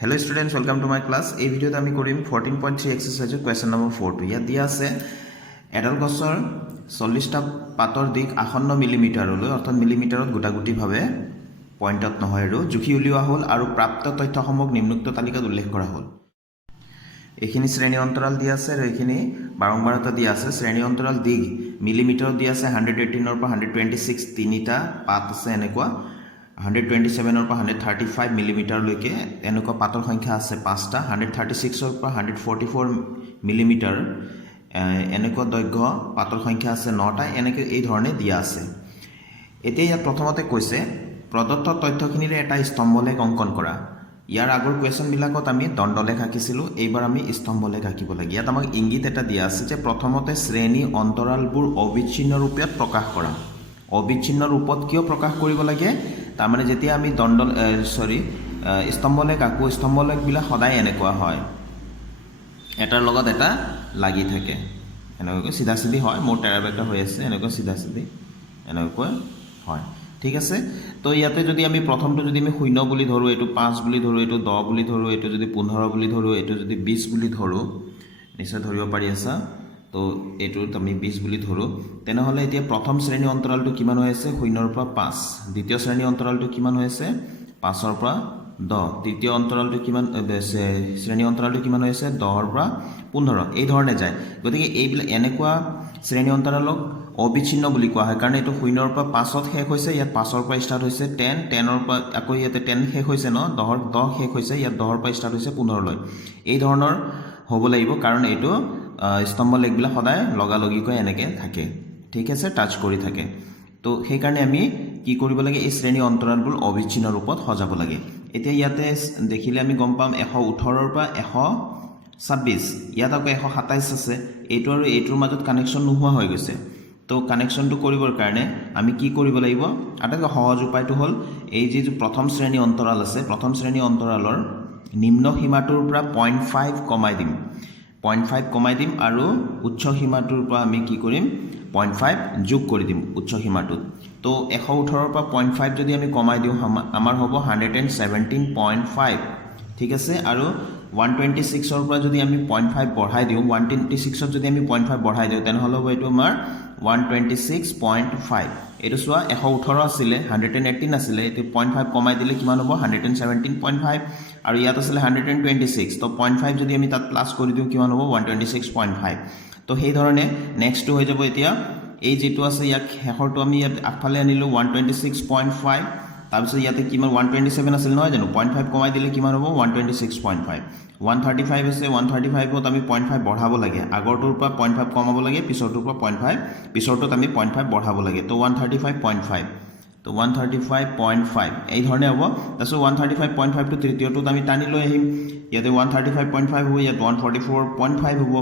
Hello students, welcome to my class. এই ভিডিওতে আমি কৰিম 14.3 এক্সাৰসাইজ কোৱেশ্চন নম্বৰ 4 টো। ইয়াত দিয়া আছে এডাল গছৰ 40টা পাতৰ দিক 58 মিলিমিটাৰলৈ অৰ্থাৎ মিলিমিটাৰত গোটাগুটিভাৱে পইণ্টত নহয় আৰু জুখি উলিওৱা হ'ল আৰু প্ৰাপ্ত তথ্যসমূহ নিম্নোক্ত তালিকাত উল্লেখ কৰা হ'ল। এইখিনি শ্ৰেণী অন্তৰাল দিয়া আছে আৰু এইখিনি বাৰম্বাৰতা দিয়া আছে। শ্ৰেণী অন্তৰাল দিক মিলিমিটাৰত দিয়া আছে 118 ৰ পৰা 126 তিনিটা পাত আছে এনেকুৱা 127 ৰ পৰা 135 মিলিমিটাৰ লৈকে এনেকুৱা পাতৰ সংখ্যা আছে 5টা 136 ৰ পৰা 144 মিলিমিটাৰ এনেকুৱা দৈৰ্ঘ্য পাতৰ সংখ্যা আছে 9টা এনেকৈ এই ধৰণে দিয়া আছে। এতিয়া ইয়াত প্ৰথমতে কৈছে প্ৰদত্ত তথ্যখিনিৰে এটা স্তম্ভলেখ অংকন কৰা। ইয়াৰ আগৰ কুৱেশ্যনবিলাকত আমি দণ্ডলেখ আঁকিছিলোঁ, এইবাৰ আমি স্তম্ভলেখ আঁকিব লাগে। ইয়াত আমাক ইংগিত এটা দিয়া আছে যে প্ৰথমতে শ্ৰেণী অন্তৰালবোৰ অবিচ্ছিন্ন ৰূপত প্ৰকাশ কৰা। অবিচ্ছিন্ন ৰূপত কিয় প্ৰকাশ কৰিব লাগে? তাৰমানে যেতিয়া আমি স্তম্ভলেখ আঁকো, স্তম্ভলেখবিলাক সদায় এনেকুৱা হয়, এটাৰ লগত এটা লাগি থাকে, এনেকুৱাকৈ চিধা চিধি হয়। মোৰ টেৰাবেটা হৈ আছে এনেকুৱা চিধা চিধি এনেকৈ হয়, ঠিক আছে। তো ইয়াতে যদি আমি প্ৰথমটো যদি আমি 0 বুলি ধৰোঁ, এইটো 5 বুলি ধৰোঁ, এইটো 10 বুলি ধৰোঁ, এইটো যদি 15 বুলি ধৰোঁ, এইটো যদি 20 বুলি ধৰোঁ, নিশ্চয় ধৰিব পাৰি আছা। তো এইটোত আমি 20 বুলি ধৰোঁ, তেনেহ'লে এতিয়া প্ৰথম শ্ৰেণী অন্তৰালটো কিমান হৈ আছে? 0 ৰ পৰা 5। দ্বিতীয় শ্ৰেণী অন্তৰালটো কিমান হৈ আছে? 5 ৰ পৰা 10। তৃতীয় অন্তৰালটো কিমান শ্ৰেণী অন্তৰালটো কিমান হৈ আছে? 10 ৰ পৰা 15। এই ধৰণে যায়। গতিকে এইবিলাক এনেকুৱা শ্ৰেণী অন্তৰালক অবিচ্ছিন্ন বুলি কোৱা হয়, কাৰণ এইটো 0 ৰ পৰা 5ত শেষ হৈছে, ইয়াত 5ৰ পৰা ষ্টাৰ্ট হৈছে 10, 10ৰ পৰা আকৌ ইয়াতে 10 শেষ হৈছে ন, 10 শেষ হৈছে, ইয়াত 10ৰ পৰা ষ্টাৰ্ট হৈছে 15লৈ। এই ধৰণৰ হ'ব লাগিব, কাৰণ এইটো স্তম্ভলেখবিলাক সদায় লগালগিকৈ এনেকৈ থাকে, ঠিক আছে, টাচ কৰি থাকে। তো সেইকাৰণে আমি কি কৰিব লাগে? এই শ্ৰেণী অন্তৰালবোৰ অবিচ্ছিন্ন ৰূপত সজাব লাগে। এতিয়া ইয়াতে দেখিলে আমি গম পাম 118 ৰ পৰা 126, ইয়াত আকৌ 127 আছে, এইটো আৰু এইটোৰ মাজত কানেকশ্যন নোহোৱা হৈ গৈছে। তো কানেকশ্যনটো কৰিবৰ কাৰণে আমি কি কৰিব লাগিব? আটাইতকৈ সহজ উপায়টো হ'ল এই যিটো প্ৰথম শ্ৰেণী অন্তৰাল আছে, প্ৰথম শ্ৰেণী অন্তৰালৰ নিম্ন সীমাটোৰ পৰা 0.5 কমাই দিম, 0.5 কমাই দিম, আৰু উচ্চ সীমাটোৰ পৰা আমি কি কৰিম? 0.5 যোগ কৰি দিম উচ্চ সীমাটোত। তো 118 ৰ পৰা 0.5 যদি আমি কমাই দিওঁ, আমাৰ হ'ব 117.5, ঠিক আছে। আৰু 126 ৰ পৰা যদি আমি 0.5 বঢ়াই দিওঁ, 126ত যদি আমি 0.5 বঢ়াই দিওঁ, তেনেহ'লে হ'ব এইটো আমাৰ 126.5। এইটো চোৱা, 118 আছিলে, 118 আছিলে, এইটো 0.5 কমাই দিলে কিমান হ'ব? 117.5। আৰু ইয়াত আছিলে 126, তো 0.5 যদি আমি তাত প্লাছ কৰি দিওঁ কিমান হ'ব? 126.5। তো সেইধৰণে নেক্সটটো হৈ যাব এতিয়া এই যিটো আছে, ইয়াক শেষৰটো আমি ইয়াত আগফালে আনিলোঁ 126.5। তাৰপিছত ইয়াতে কিমান? 127 আছিল নহয় জানো? 0.5 কমাই দিলে কিমান হ'ব? 126.5। 135 আছে, 135ত আমি 0.5 বঢ়াব লাগে, আগৰটোৰ পৰা 0.5 কমাব লাগে, পিছৰটোৰ পৰা 0.5, পিছৰটোত আমি 0.5 বঢ়াব লাগে। তো 135.5, তো 135.5 এই ধৰণে হ'ব। তাৰপিছত 135.5টো তৃতীয়টোত আমি টানি লৈ আহিম, ইয়াতে 135.5 হ'ব, ইয়াত 144.5 হ'ব,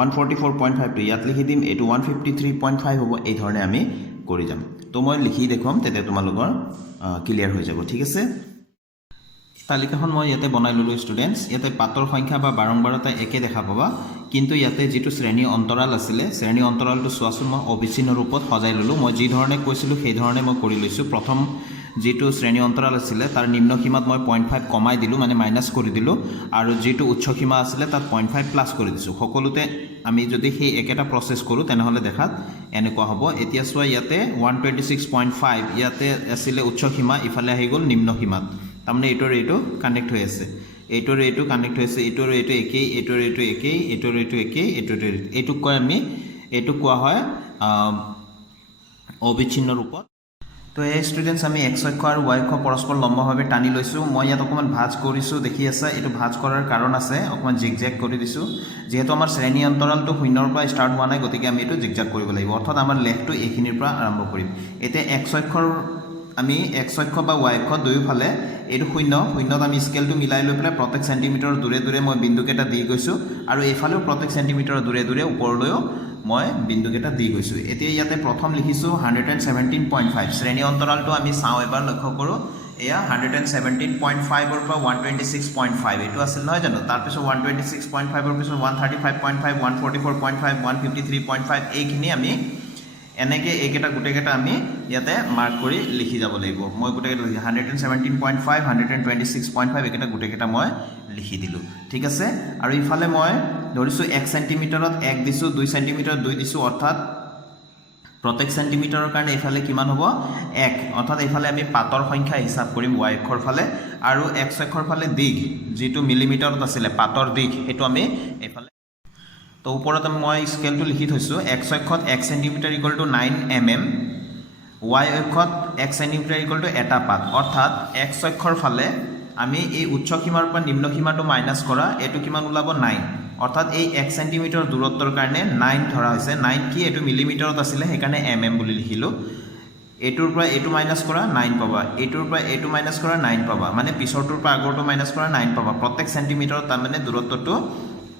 144.5টো ইয়াত লিখি দিম, এইটো 153.5 হ'ব। এই ধৰণে আমি কৰি যাম। তো মই লিখি দেখুৱাম, তেতিয়া তোমালোকৰ ক্লিয়াৰ হৈ যাব, ঠিক আছে। তালিকাখন মই ইয়াতে বনাই ল'লোঁ ষ্টুডেণ্টছ। ইয়াতে পাতৰ সংখ্যা বা বাৰম্বাৰতা একে দেখা পাবা, কিন্তু ইয়াতে যিটো শ্ৰেণী অন্তৰাল আছিলে, শ্ৰেণী অন্তৰালটো চোৱাচোন, মই অবিচ্ছিন্ন ৰূপত সজাই ল'লোঁ। মই যি ধৰণে কৈছিলোঁ সেই ধৰণে মই কৰি লৈছোঁ। প্ৰথম যিটো শ্ৰেণী অন্তৰাল আছিলে তাৰ নিম্ন সীমাত মই 0.5 কমাই দিলোঁ, মানে মাইনাছ কৰি দিলোঁ, আৰু যিটো উচ্চ সীমা আছিলে তাত 0.5 প্লাছ কৰি দিছোঁ। সকলোতে আমি যদি সেই একেটা প্ৰচেছ কৰোঁ, তেনেহ'লে দেখাত এনেকুৱা হ'ব। এতিয়া চোৱা, ইয়াতে 126.5 ইয়াতে আছিলে উচ্চ সীমা, ইফালে আহি গ'ল নিম্ন সীমাত, তাৰমানে এইটোৰ এইটো কানেক্ট হৈ আছে, এইটোৰ এইটো কানেক্ট হৈ আছে, এইটোৰ এইটো একেই, এইটোৰ এইটো একেই, এইটোৰ এইটো একেই, এইটোক কয় আমি, এইটোক কোৱা হয় অবিচ্ছিন্ন ৰূপত। তো এই ষ্টুডেণ্টছ, আমি এক্স অক্ষ আৰু ৱাই অক্ষ পৰস্পৰ লম্বভাৱে টানি লৈছোঁ। মই ইয়াত অকণমান ভাঁজ কৰিছোঁ, দেখি আছা। এইটো ভাঁজ কৰাৰ কাৰণ আছে, অকণমান জিগজেগ কৰি দিছোঁ, যিহেতু আমাৰ শ্ৰেণী অন্তৰালটো 0 ৰ পৰা ষ্টাৰ্ট হোৱা নাই, গতিকে আমি এইটো জিগজাগ কৰিব লাগিব, অৰ্থাৎ আমাৰ লেখটো এইখিনিৰ পৰা আৰম্ভ কৰিম। এতিয়া এক্স অক্ষৰ আমি এক্স অক্ষ বা ৱাই অক্ষ দুয়োফালে এইটো 0ত আমি স্কেলটো মিলাই লৈ পেলাই প্ৰত্যেক চেণ্টিমিটাৰৰ দূৰে দূৰে মই বিন্দুকেইটা দি গৈছোঁ, আৰু এইফালেও প্ৰত্যেক চেণ্টিমিটাৰৰ দূৰে দূৰে ওপৰলৈও মই বিন্দুকেইটা দি গৈছোঁ। এতিয়া ইয়াতে প্ৰথম লিখিছোঁ 117.5। শ্ৰেণী অন্তৰালটো আমি চাওঁ, এবাৰ লক্ষ্য কৰোঁ, এয়া 117.5ৰ পৰা 126.5 এইটো আছিল নহয় জানো? তাৰপিছত 126.5ৰ পিছত 135.5, 144.5, 153.5 এইখিনি আমি এনেকৈ এইকেইটা গোটেইকেইটা আমি ইয়াতে মাৰ্ক কৰি লিখি যাব লাগিব মই গোটেইকেইটা 117.5 126.5 এইকেইটা গোটেইকেইটা মই লিখি দিলোঁ ঠিক আছে আৰু ইফালে মই ধৰিছোঁ 1 চেণ্টিমিটাৰত 1 দিছোঁ 2 চেণ্টিমিটাৰত 2 দিছোঁ অৰ্থাৎ প্ৰত্যেক চেণ্টিমিটাৰৰ কাৰণে এইফালে কিমান হ'ব 1 অৰ্থাৎ এইফালে আমি পাতৰ সংখ্যা হিচাপ কৰিম y অক্ষৰ ফালে আৰু x অক্ষৰ ফালে দিশ যিটো মিলিমিটাৰত আছিলে পাতৰ দিশ সেইটো আমি এইফালে তো ওপৰত মই স্কেলটো লিখি থৈছোঁ x অক্ষত 1 centimetre equal to 9 mm y অক্ষত 1 চেণ্টিমিটাৰ ইকুৱেল টু এটা পাত অৰ্থাৎ x অক্ষৰ ফালে আমি এই উচ্চ সীমাৰ পৰা নিম্ন সীমাটো মাইনাছ কৰা এইটো কিমান ওলাব 9 অৰ্থাৎ এই 1 চেণ্টিমিটাৰ দূৰত্বৰ কাৰণে 9 ধৰা হৈছে 9 কি এইটো মিলিমিটাৰত আছিলে সেইকাৰণে mm বুলি লিখিলোঁ এইটোৰ পৰা এইটো মাইনাছ কৰা 9 পাবা এইটোৰ পৰা এইটো মাইনাছ কৰা 9 পাবা মানে পিছৰটোৰ পৰা আগৰটো মাইনাছ কৰা 9 পাবা প্ৰত্যেক চেণ্টিমিটাৰত তাৰমানে দূৰত্বটো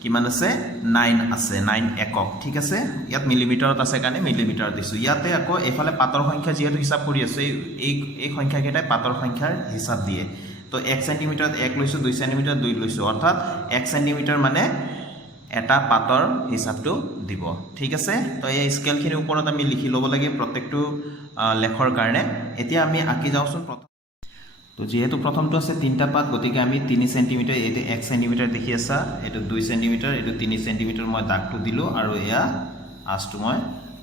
কিমান আছে 9 আছে 9 একক ঠিক আছে ইয়াত মিলিমিটাৰত আছে কাৰণে মিলিমিটাৰ দিছোঁ ইয়াতে আকৌ এইফালে পাতৰ সংখ্যা যিহেতু হিচাপ কৰি আছে এই সংখ্যাকেইটাই পাতৰ সংখ্যাৰ হিচাপ দিয়ে তো 1 চেণ্টিমিটাৰত 1 লৈছোঁ 2 চেণ্টিমিটাৰত 2 লৈছোঁ অৰ্থাৎ 1 চেণ্টিমিটাৰ মানে এটা পাতৰ হিচাপটো দিব ঠিক আছে তো এই স্কেলখিনিৰ ওপৰত আমি লিখি ল'ব লাগে প্ৰত্যেকটো লেখৰ কাৰণে এতিয়া আমি আঁকি যাওঁচোন প্ৰথম তো যেহেতু প্ৰথমটো আছে 3টা পাত গতিকে আমি 3 চেণ্টিমিটাৰ এইটো 1 চেণ্টিমিটাৰ দেখি আছা এইটো 2 চেণ্টিমিটাৰ এইটো 3 চেণ্টিমিটাৰ মই দাগটো দিলোঁ আৰু এয়া আঁচটো মই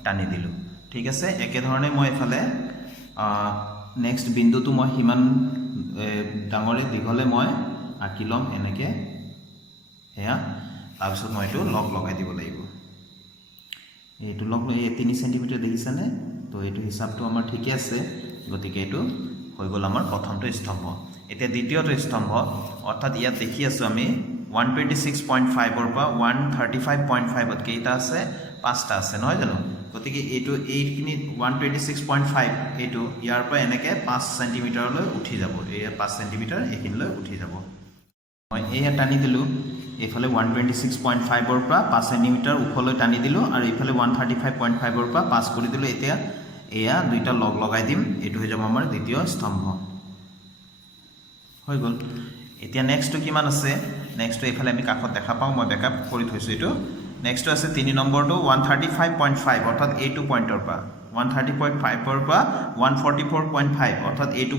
টানি দিলোঁ ঠিক আছে একেধৰণে মই এফালে নেক্সট বিন্দুটো মই সিমান ডাঙৰে দীঘলে মই আঁকি ল'ম এনেকৈ এয়া তাৰপিছত মই এইটো লগ লগাই দিব লাগিব এইটো লগ এই 3 চেণ্টিমিটাৰ দেখিছানে তো এইটো হিচাপটো আমাৰ ঠিকে আছে গতিকে এইটো হৈ গ'ল আমাৰ প্ৰথমটো স্তম্ভ এতিয়া দ্বিতীয়টো স্তম্ভ অৰ্থাৎ ইয়াত দেখি আছোঁ আমি 126.5ৰ পৰা 135.5ত কেইটা আছে 5টা আছে নহয় জানো গতিকে এইটো এইখিনি 126.5 এইটো ইয়াৰ পৰা এনেকৈ 5 চেণ্টিমিটাৰলৈ উঠি যাব এই 5 চেণ্টিমিটাৰ এইখিনিলৈ উঠি যাব মই এয়া টানি দিলোঁ এইফালে 126.5ৰ পৰা 5 চেণ্টিমিটাৰ ওখলৈ টানি দিলোঁ আৰু এইফালে 135.5ৰ পৰা 5 কৰি দিলোঁ এতিয়া এয়া দুইটা লগ লগাই দিম এইটো হৈ যাব আমাৰ দ্বিতীয় স্তম্ভ হৈ গ'ল এতিয়া নেক্সটটো কিমান আছে নেক্সটটো এইফালে আমি কাষত দেখা পাওঁ মই বেকআপ কৰি থৈছোঁ এইটো নেক্সটটো আছে 3 নম্বৰটো 135.5 অৰ্থাৎ এইটো পইণ্টৰ পৰা 130.5ৰ পৰা 144.5 অৰ্থাৎ এইটো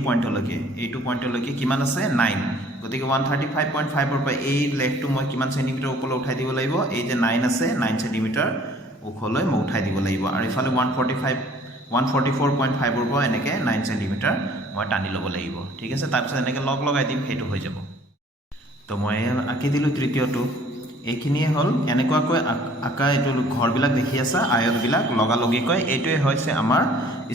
পইণ্টলৈকে কিমান আছে 9 গতিকে 135.5ৰ পৰা এই লেগটো মই কিমান চেণ্টিমিটাৰ ওপৰলৈ উঠাই দিব লাগিব এই যে 9 আছে 9 চেণ্টিমিটাৰ ওখলৈ মই উঠাই দিব লাগিব আৰু ইফালে 144.5ৰ পৰা এনেকৈ 9 চেণ্টিমিটাৰ মই টানি ল'ব লাগিব ঠিক আছে তাৰপিছত এনেকৈ লগ লগাই দিম সেইটো হৈ যাব তো মই আঁকি দিলোঁ তৃতীয়টো এইখিনিয়ে হ'ল এনেকুৱাকৈ আঁকা এইটো ঘৰবিলাক দেখি আছা আয়তবিলাক লগালগিকৈ এইটোৱে হৈছে আমাৰ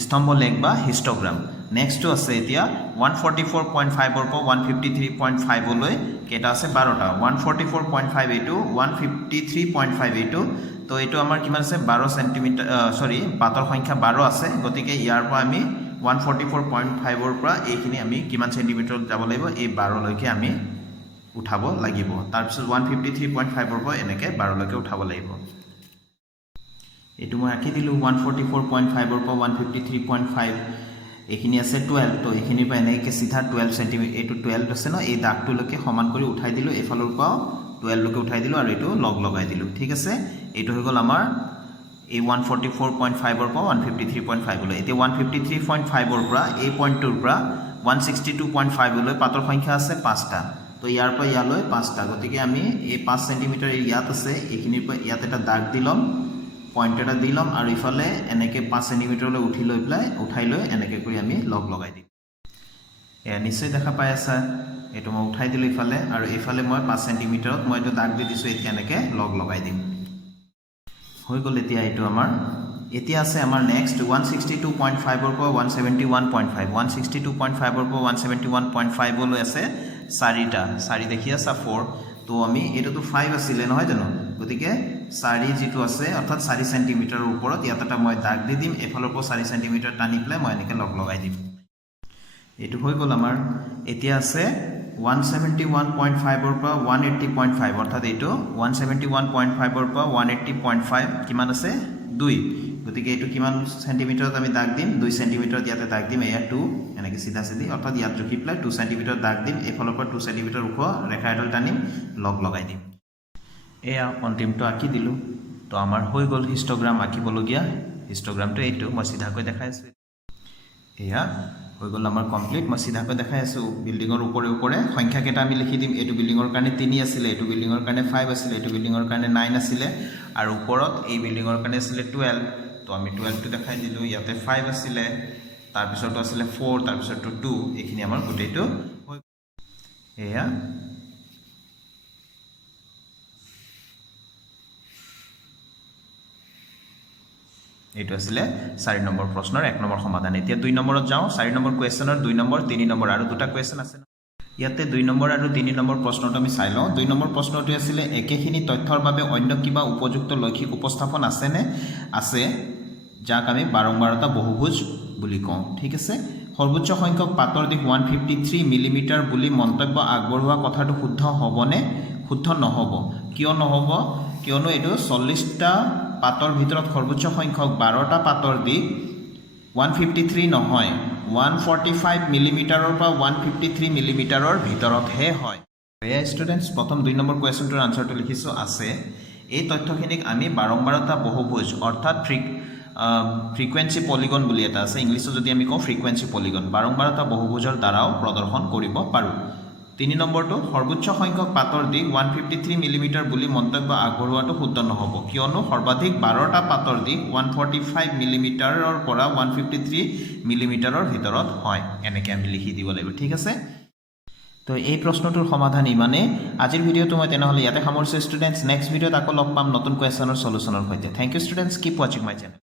স্তম্ভ লেখ বা হিষ্টগ্ৰাম নেক্সটটো আছে এতিয়া 144.5ৰ পৰা 153.5লৈ কেইটা আছে 12টা 144.5 এইটো 153.5 এইটো তো এইটো আমাৰ কিমান আছে 12 চেণ্টিমিটাৰ পাতৰ সংখ্যা 12 আছে গতিকে ইয়াৰ পৰা আমি 144.5ৰ পৰা এইখিনি আমি কিমান চেণ্টিমিটাৰত যাব লাগিব এই 12লৈকে আমি উঠাব লাগিব তাৰপিছত 153.5ৰ পৰা এনেকৈ 12লৈকে উঠাব লাগিব এইটো মই আঁকি দিলোঁ 144.5ৰ পৰা 153.5 এইখিনি আছে 12 তো এইখিনিৰ পৰা এনেকৈ চিধা 12 চেণ্টিমিটাৰ এইটো 12 আছে ন এই দাগটোলৈকে সমান কৰি উঠাই দিলোঁ এইফালৰ পৰাও 12লৈকে উঠাই দিলোঁ আৰু এইটো লগ লগাই দিলোঁ ঠিক আছে এইটো হৈ গ'ল আমাৰ এই 144.5ৰ পৰা 153.5লৈ এতিয়া 153.5ৰ পৰা এই পইণ্টটোৰ পৰা 162.5লৈ পাতৰ সংখ্যা আছে 5টা তো ইয়াৰ পৰা ইয়ালৈ 5টা গতিকে আমি এই 5 চেণ্টিমিটাৰ ইয়াত আছে এইখিনিৰ পৰা ইয়াত এটা দাগ দি ল'ম পইণ্ট এটা দি ল'ম আৰু ইফালে এনেকৈ 5 চেণ্টিমিটাৰলৈ উঠাই লৈ এনেকৈ কৰি আমি লগ লগাই দিম এয়া নিশ্চয় দেখা পাই আছা এইটো মই উঠাই দিলোঁ ইফালে আৰু এইফালে মই 5 চেণ্টিমিটাৰত মই এইটো দাগ দি দিছোঁ এতিয়া এনেকৈ লগ লগাই দিম হৈ গ'ল এতিয়া এইটো আমাৰ এতিয়া আছে আমাৰ নেক্সট 162.5ৰ পৰা 171.5 162.5ৰ পৰা 171.5লৈ আছে 4 দেখি আছা 4 তো আমি এইটোতো 5 আছিলে নহয় জানো গতিকে 4 যিটো আছে অৰ্থাৎ 4 চেণ্টিমিটাৰৰ ওপৰত ইয়াত এটা মই দাগ দি দিম এফালৰ পৰা 4 চেণ্টিমিটাৰ টানি পেলাই মই এনেকৈ লগ লগাই দিম এইটো হৈ গ'ল আমাৰ এতিয়া আছে 171.5ৰ পৰা 180.5 অৰ্থাৎ এইটো 171.5ৰ পৰা 180.5 কিমান আছে 2 গতিকে এইটো কিমান চেণ্টিমিটাৰত আমি দাগ দিম 2 চেণ্টিমিটাৰত ইয়াতে দাগ দিম এয়া 2 এনেকৈ চিধা চিধি অৰ্থাৎ ইয়াত জুখি পেলাই 2 চেণ্টিমিটাৰ দাগ দিম এইফালৰ পৰা 2 চেণ্টিমিটাৰ ওখ ৰেখা এডাল টানিম লগ লগাই দিম এয়া অন্তিমটো আঁকি দিলোঁ তো আমাৰ হৈ গ'ল হিষ্টগ্ৰাম আঁকিবলগীয়া হিষ্টগ্ৰামটো এইটো মই সিধাকৈ দেখাই আছোঁ এয়া হৈ গ'ল আমাৰ কমপ্লিট মই সিধাকৈ দেখাই আছোঁ বিল্ডিঙৰ ওপৰে ওপৰে সংখ্যাকেইটা আমি লিখি দিম এইটো বিল্ডিঙৰ কাৰণে 3 আছিলে এইটো বিল্ডিঙৰ কাৰণে 5 আছিলে এইটো বিল্ডিঙৰ কাৰণে 9 আছিলে আৰু ওপৰত এই বিল্ডিঙৰ কাৰণে আছিলে 12 তো আমি 12টো দেখাই দিলোঁ ইয়াতে 5 আছিলে তাৰপিছতো আছিলে 4 তাৰপিছতো 2 এইখিনি আমাৰ গোটেইটো এয়া এইটো আছিলে 4 নম্বৰ প্ৰশ্নৰ 1 নম্বৰ সমাধান এতিয়া 2 নম্বৰত যাওঁ 4 নম্বৰ কোৱেশ্চনৰ 2 নম্বৰ 3 নম্বৰ আৰু দুটা কোৱেশ্চন আছে ইয়াতে 2 নম্বৰ আৰু 3 নম্বৰ প্ৰশ্নটো আমি চাই লওঁ 2 নম্বৰ প্ৰশ্নটো আছিলে একেখিনি তথ্যৰ বাবে অন্য কিবা উপযুক্ত লৈখিক উপস্থাপন আছেনে আছে যাক আমি বাৰম্বাৰতা বহুভুজ বুলি কওঁ ঠিক আছে সৰ্বোচ্চ সংখ্যক পাতৰ দিশ 153 মিলিমিটাৰ বুলি মন্তব্য আগবঢ়োৱা কথাটো শুদ্ধ হ'বনে শুদ্ধ নহ'ব কিয় নহ'ব কিয়নো এইটো 40টা পাতৰ ভিতৰত সৰ্বোচ্চ সংখ্যক 12টা পাতৰ দিশ 153 নহয় 145 মিলিমিটাৰৰ পৰা 153 মিলিমিটাৰৰ ভিতৰতহে হয় এয়া ষ্টুডেণ্টছ প্ৰথম 2 নম্বৰ কুৱেশ্যনটোৰ আনসাৰটো লিখিছোঁ আছে এই তথ্যখিনিক আমি বাৰম্বাৰতা বহুভুজ অৰ্থাৎ ফ্ৰিকুৱেঞ্চি পলিগন বুলি এটা আছে ইংলিছত যদি আমি কওঁ ফ্ৰিকুৱেঞ্চি পলিগন বাৰম্বাৰতা বহুভুজৰ দ্বাৰাও প্ৰদৰ্শন কৰিব পাৰোঁ 3 নম্বৰটো সৰ্বোচ্চ সংখ্যক পাতৰ দিশ 153 মিলিমিটাৰ বুলি মন্তব্য আগবঢ়োৱাটো শুদ্ধ নহ'ব কিয়নো সৰ্বাধিক 12টা পাতৰ দিশ 145 মিলিমিটাৰৰ পৰা 153 মিলিমিটাৰৰ ভিতৰত হয় এনেকৈ আমি লিখি দিব লাগিব ঠিক আছে তো এই প্ৰশ্নটোৰ সমাধান ইমানেই আজিৰ ভিডিঅ'টো মই তেনেহ'লে ইয়াতে সামৰিছোঁ ষ্টুডেণ্টছ নেক্সট ভিডিঅ'ত আকৌ লগ পাম নতুন কুৱেশ্যনৰ সলিউশ্যনৰ সৈতে থ্যাংক ইউ ষ্টুডেণ্টছ কিপ ৱাচিং মাই চেনেল